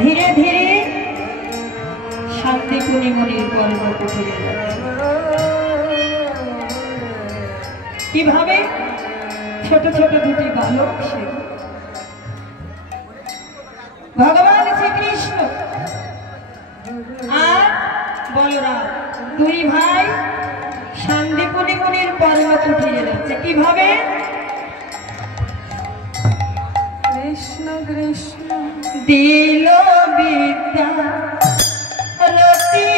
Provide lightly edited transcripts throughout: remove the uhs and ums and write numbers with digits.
ধীরে ধীরে শান্তিপুনি মুনির পর্বত ফিরে যাচ্ছে। কিভাবে? ছোট ছোট দুটি বালক, সে ভগবান শ্রীকৃষ্ণ আর বলরাম দুই ভাই শান্তিপুনি মুনির পর্বত ফিরে যাচ্ছে। কিভাবে? কৃষ্ণ কৃষ্ণ দিল বিদ্যা রতি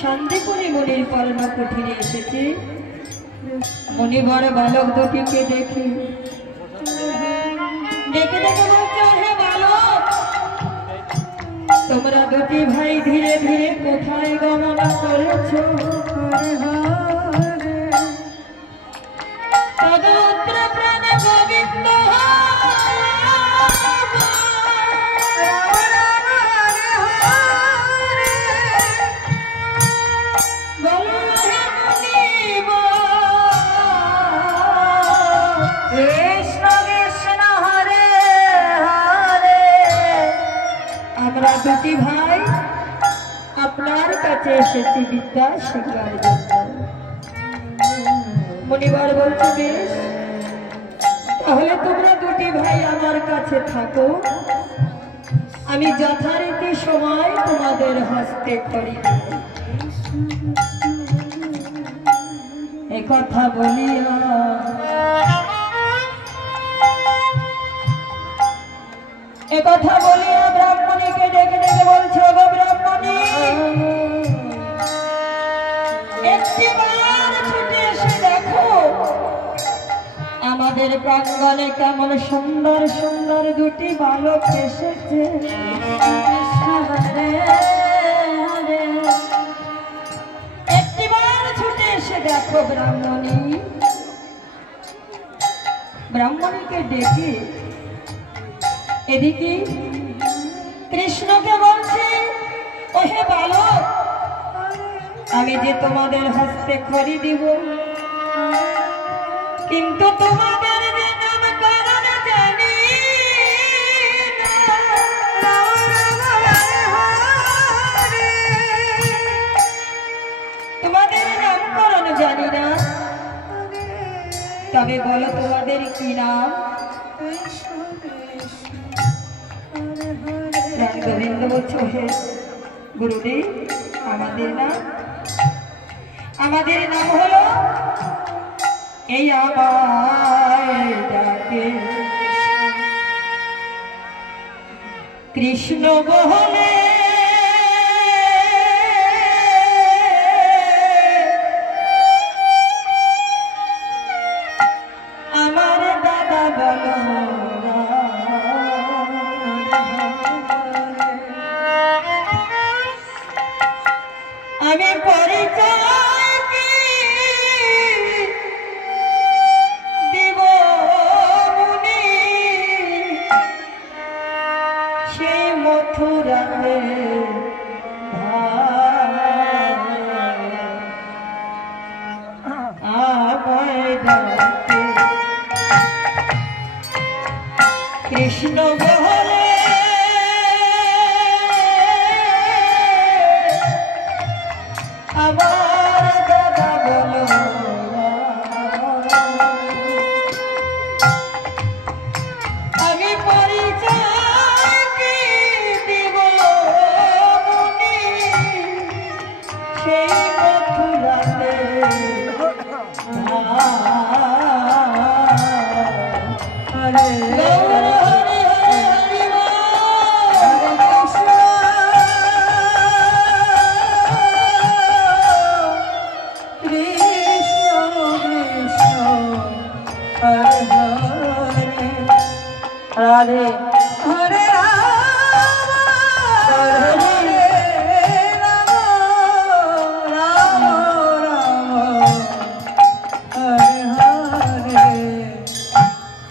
শান্তিপুনি মুনির পর্বত ফিরে এসেছে। মুনিবর বালক দুটিকে দেখে ডেকে ডেকে বলছে, হে বালক, তোমরা দুটি ভাই ধীরে ধীরে কোথায় গমন করেছ? তদুত্র প্রাণ গোবিন্দ দুটি ভাই আপনার কাছে এসেছি বিদ্যা শেখার জন্য। মুনিবার বলছে, বেশ, তাহলে তোমরা দুটি ভাই আমার কাছে থাকো, আমি যথারীতি সময় তোমাদের হস্তে করি। একথা বলিয়া ব্রাহ্মণীকে ডেকে ডেকে বলছে, গো ব্রাহ্মণী, একটিবার ছুটে এসে দেখো আমাদের প্রাঙ্গণে কেমন সুন্দর সুন্দর দুটি বালক এসেছে। একটিবার ছুটে এসে দেখো ব্রাহ্মণী। ব্রাহ্মণীকে ডেকে এদিকে কৃষ্ণকে বলছে, ওহে বালক, আমি যে তোমাদের হস্তে খড়ি দিব, কিন্তু তোমাদের নাম কারণ জানি তোমাদের নামকরণ জানি না, তবে বলো তোমাদের কি নাম? গোবিন্দ বলছো হে গুরুদেব, আমাদের নাম হলো এই আমায় ডাকে কৃষ্ণ বহলে আমার দাদা বলো আমি পরিচয় দিব মুনি সেই মথুরাতে আমায় ডাকে কৃষ্ণ বহলে আমার দাদা বলো আমি পরিচয় দিব মুনি সেই মথুরাতে Hare Hare Rama Hare Rama Rama Rama Hare Hare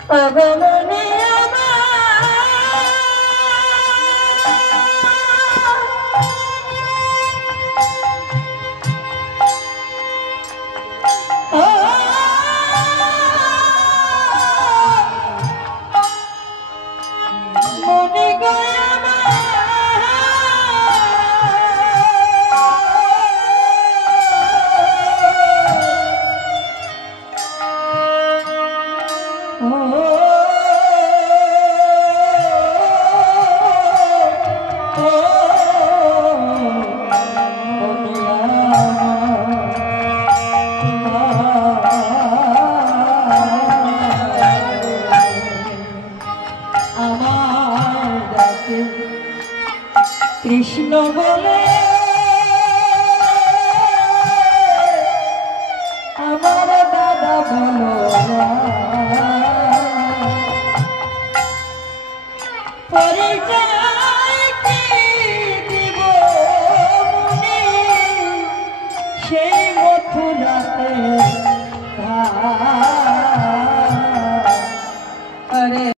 Bhagavani Krishna বলে আমার দাদা বলো পরিচয়